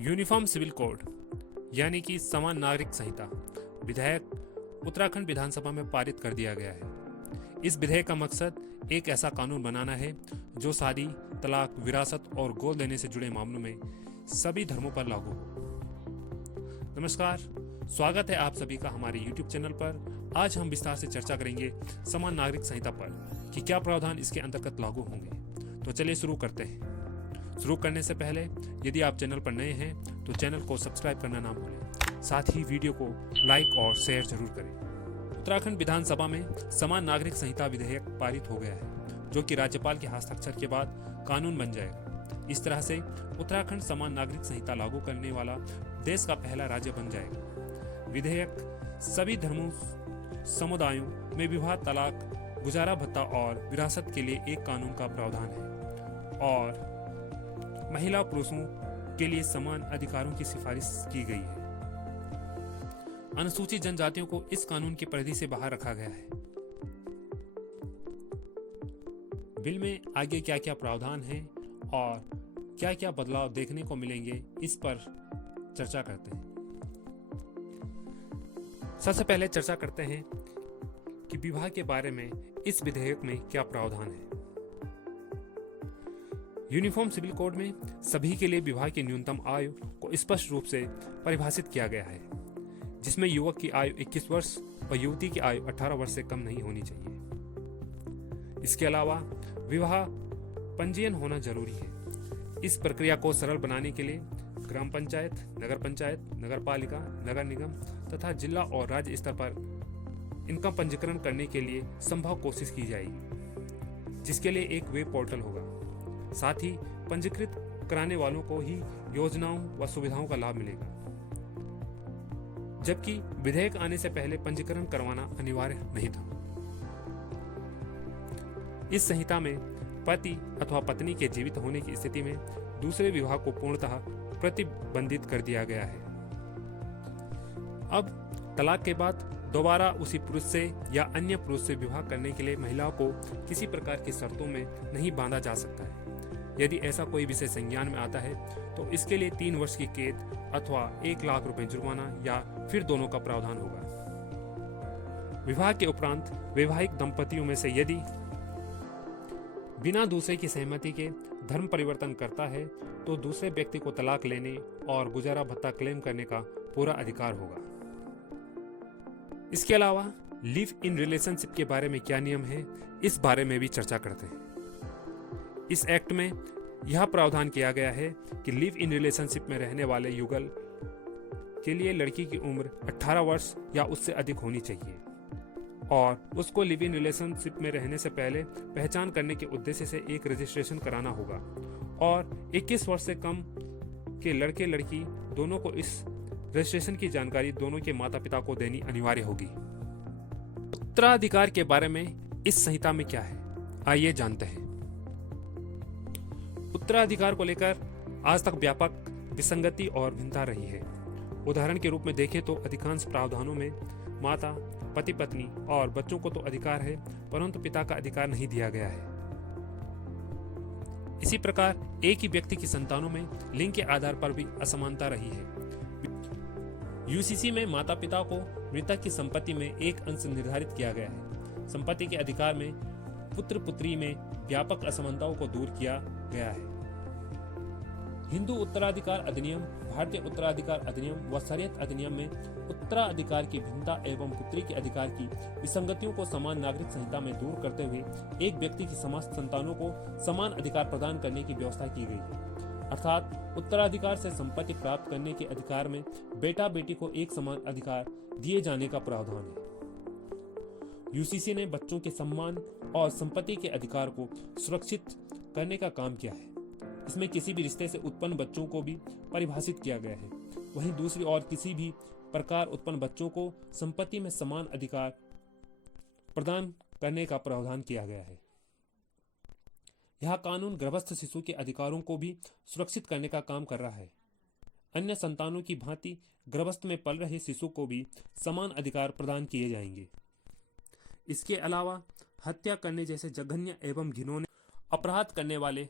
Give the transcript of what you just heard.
Uniform civil code यानी कि समान नागरिक संहिता विधेयक उत्तराखंड विधानसभा में पारित कर दिया गया है। इस विधेयक का मकसद एक ऐसा कानून बनाना है जो शादी, तलाक, विरासत और गोद लेने से जुड़े मामलों में सभी धर्मों पर लागू हो। नमस्कार, स्वागत है आप सभी का हमारे YouTube चैनल पर। आज हम विस्तार से चर्चा करेंगे समान नागरिक संहिता पर कि क्या प्रावधान इसके अंतर्गत लागू होंगे। तो चलिए शुरू करते हैं। शुरू करने से पहले यदि आप चैनल पर नए हैं तो चैनल को सब्सक्राइब करना ना भूलें, साथ ही वीडियो को लाइक और शेयर जरूर करें। उत्तराखंड विधानसभा में समान नागरिक संहिता विधेयक पारित हो गया है, जो कि राज्यपाल के हस्ताक्षर के बाद कानून बन जाएगा। इस तरह से उत्तराखंड समान नागरिक संहिता लागू करने वाला देश का पहला राज्य बन जाएगा। विधेयक सभी धर्मों, समुदायों में विवाह, तलाक, गुजारा भत्ता और विरासत के लिए एक कानून का प्रावधान है और महिला पुरुषों के लिए समान अधिकारों की सिफारिश की गई है। अनुसूचित जनजातियों को इस कानून की परिधि से बाहर रखा गया है। बिल में आगे क्या क्या प्रावधान हैं और क्या क्या बदलाव देखने को मिलेंगे, इस पर चर्चा करते हैं। सबसे पहले चर्चा करते हैं कि विवाह के बारे में इस विधेयक में क्या प्रावधान है। यूनिफॉर्म सिविल कोड में सभी के लिए विवाह की न्यूनतम आयु को स्पष्ट रूप से परिभाषित किया गया है, जिसमें युवक की आयु 21 वर्ष और युवती की आयु 18 वर्ष से कम नहीं होनी चाहिए। इसके अलावा विवाह पंजीयन होना जरूरी है। इस प्रक्रिया को सरल बनाने के लिए ग्राम पंचायत, नगर पालिका, नगर निगम तथा जिला और राज्य स्तर पर इनका पंजीकरण करने के लिए संभव कोशिश की जाएगी, जिसके लिए एक वेब पोर्टल होगा। साथ ही पंजीकृत कराने वालों को ही योजनाओं व सुविधाओं का लाभ मिलेगा, जबकि विधेयक आने से पहले पंजीकरण करवाना अनिवार्य नहीं था। इस संहिता में पति अथवा पत्नी के जीवित होने की स्थिति में दूसरे विवाह को पूर्णतः प्रतिबंधित कर दिया गया है। अब तलाक के बाद दोबारा उसी पुरुष से या अन्य पुरुष से विवाह करने के लिए महिलाओं को किसी प्रकार की शर्तों में नहीं बांधा जा सकता है। यदि ऐसा कोई विषय संज्ञान में आता है तो इसके लिए 3 वर्ष की कैद अथवा 1 लाख रुपए जुर्माना या फिर दोनों का प्रावधान होगा। विवाह के उपरांत वैवाहिक दंपतियों में से यदि बिना दूसरे की सहमति के धर्म परिवर्तन करता है तो दूसरे व्यक्ति को तलाक लेने और गुजारा भत्ता क्लेम करने का पूरा अधिकार होगा। इसके अलावा लिव इन रिलेशनशिप के बारे में क्या नियम है, इस बारे में भी चर्चा करते हैं। इस एक्ट में यह प्रावधान किया गया है कि लिव इन रिलेशनशिप में रहने वाले युगल के लिए लड़की की उम्र 18 वर्ष या उससे अधिक होनी चाहिए और उसको लिव इन रिलेशनशिप में रहने से पहले पहचान करने के उद्देश्य से एक रजिस्ट्रेशन कराना होगा और 21 वर्ष से कम के लड़के लड़की दोनों को इस रजिस्ट्रेशन की जानकारी दोनों के माता पिता को देनी अनिवार्य होगी। उत्तराधिकार के बारे में इस संहिता में क्या है, आइए जानते हैं। उत्तराधिकार को लेकर आज तक व्यापक विसंगति और भिन्नता रही है। उदाहरण के रूप में देखें तो अधिकांश प्रावधानों में माता, पति पत्नी और बच्चों को तो अधिकार है, परंतु पिता का अधिकार नहीं दिया गया है। इसी प्रकार एक ही व्यक्ति की संतानों में लिंग के आधार पर भी असमानता रही है। यूसीसी में माता पिता को मृतक की संपत्ति में एक अंश निर्धारित किया गया है। संपत्ति के अधिकार में पुत्र पुत्री में व्यापक असमानताओं को दूर किया गया है। हिंदू उत्तराधिकार अधिनियम, भारतीय उत्तराधिकार अधिनियम व शरीयत अधिनियम में उत्तराधिकार की भिन्नता एवं पुत्री के अधिकार की विसंगतियों को समान नागरिक संहिता में दूर करते हुए एक व्यक्ति की समस्त संतानों को समान अधिकार प्रदान करने की व्यवस्था की गई है। अर्थात उत्तराधिकार से संपत्ति प्राप्त करने के अधिकार में बेटा बेटी को एक समान अधिकार दिए जाने का प्रावधान है। यूसीसी ने बच्चों के सम्मान और संपत्ति के अधिकार को सुरक्षित करने का काम किया है। इसमें किसी भी रिश्ते से उत्पन्न बच्चों को भी परिभाषित किया गया है। वहीं दूसरी ओर किसी भी प्रकार उत्पन्न बच्चों को संपत्ति में समान अधिकार प्रदान करने का प्रावधान किया गया है। यह कानून गर्भस्थ शिशु के अधिकारों को भी सुरक्षित करने का काम कर रहा है। अन्य संतानों की भांति गर्भस्थ में पल रहे शिशु को भी समान अधिकार प्रदान किए जाएंगे। इसके अलावा हत्या करने जैसे जघन्य एवं घिनौने अपराध करने वाले